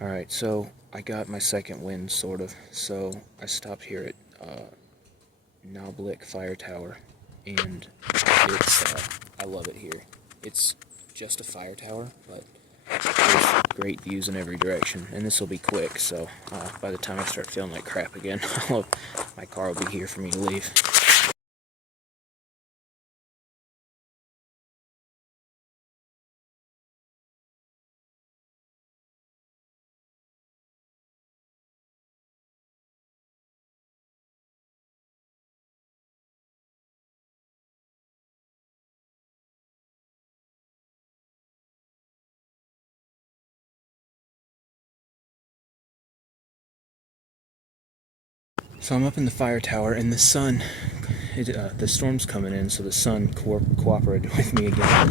Alright, so I got my second win, sort of. So I stopped here at Noblik Fire Tower, and I love it here. It's just a fire tower, but there's great views in every direction, and this will be quick, so by the time I start feeling like crap again, my car will be here for me to leave. So I'm up in the fire tower, and the sun, the storm's coming in, so the sun cooperated with me again.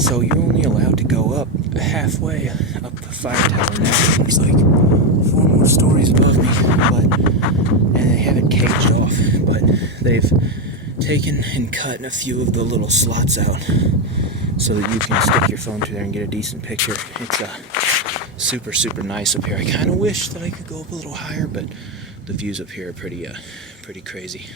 So you're only allowed to go up halfway up the fire tower now. There's like 4 more stories above me, and they haven't caged off, but they've taken and cut a few of the little slots out so that you can stick your phone through there and get a decent picture. It's super, super nice up here. I kind of wish that I could go up a little higher, but the views up here are pretty crazy.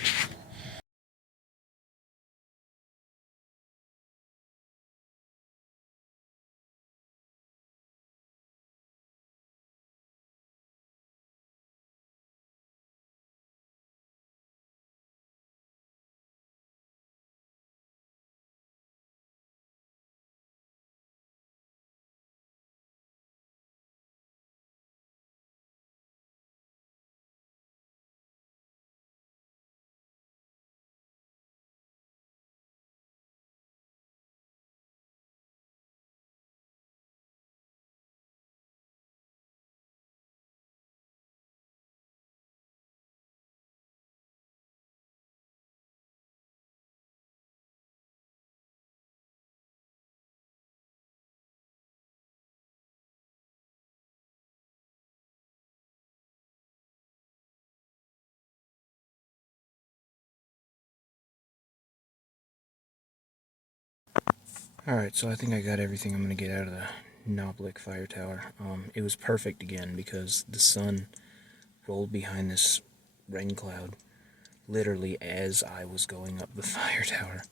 Alright, so I think I got everything I'm going to get out of the Noblik Fire Tower. It was perfect again because the sun rolled behind this rain cloud literally as I was going up the fire tower,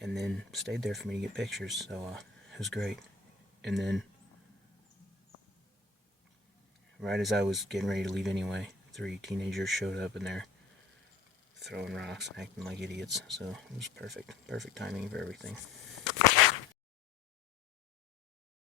and then stayed there for me to get pictures, so it was great. And then, right as I was getting ready to leave anyway, 3 teenagers showed up and they're throwing rocks, acting like idiots, so it was perfect timing for everything.